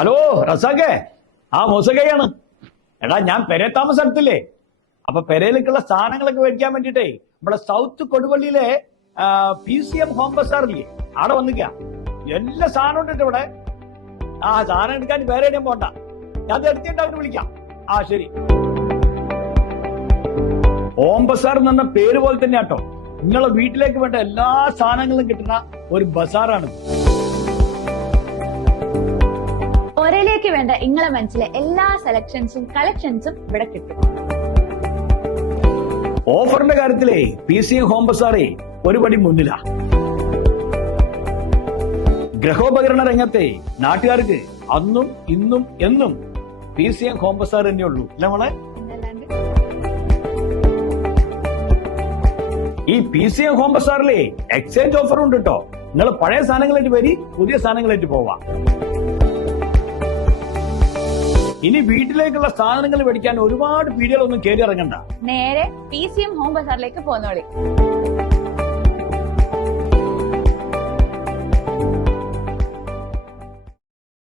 Hello റസാഖേ, മൂസക്കയാണ്. എടാ ഞാൻ പെരെ താമസം എടുത്തില്ലേ, അപ്പൊ പെരയിലേക്കുള്ള സാധനങ്ങളൊക്കെ മേടിക്കാൻ വേണ്ടിട്ടേ നമ്മുടെ സൗത്ത് കൊടുവള്ളിയിലെ PCM ഹോം ബസാറില്ലേ അവിടെ വന്നിക്ക. എല്ലാ സാധനം ഉണ്ട് ഇവിടെ. സാധനം എടുക്കാൻ വേറെ എവിടെയും പോണ്ട, ഞാൻ എടുത്തിട്ട് അവര് വിളിക്കാം. ശരി. ഹോം ബസാർ എന്ന് പറഞ്ഞ പേര് പോലെ തന്നെ കേട്ടോ, നിങ്ങളെ വീട്ടിലേക്ക് വേണ്ട എല്ലാ സാധനങ്ങളും കിട്ടുന്ന ഒരു ബസാറാണ്. ഒരേലേക്ക് വേണ്ട ഇങ്ങളെ മനസ്സിലെ എല്ലാ സെലക്ഷൻസും കളക്ഷൻസും ഇവിടെ കിട്ടും. ഓഫറിന്റെ കാര്യത്തിലേ PCM ഹോം ബസാറേ ഒരു പടി മുന്നിലാ. ഗൃഹോപകരണ രംഗത്തെ നാട്ടുകാർക്ക് അന്നും ഇന്നും എന്നും PCM ഹോം ബസാർ തന്നെ ഉള്ളൂ അല്ലേ മോളെ? ഈ PCM ഹോം ബസാറിലെ എക്സ്ചേഞ്ച് ഓഫറും ഉണ്ട് കേട്ടോ. നിങ്ങൾ പഴയ സാധനങ്ങളായിട്ട് വരി, പുതിയ സാധനങ്ങളായിട്ട് പോവാം. ഇനി വീട്ടിലേക്കുള്ള സാധനങ്ങൾ മേടിക്കാൻ ഒരുപാട് പീടികളൊന്നും കയറി ഇറങ്ങണ്ട. നേരെ PCM ഹോം ബസാറിലേക്ക് പോന്നോളി.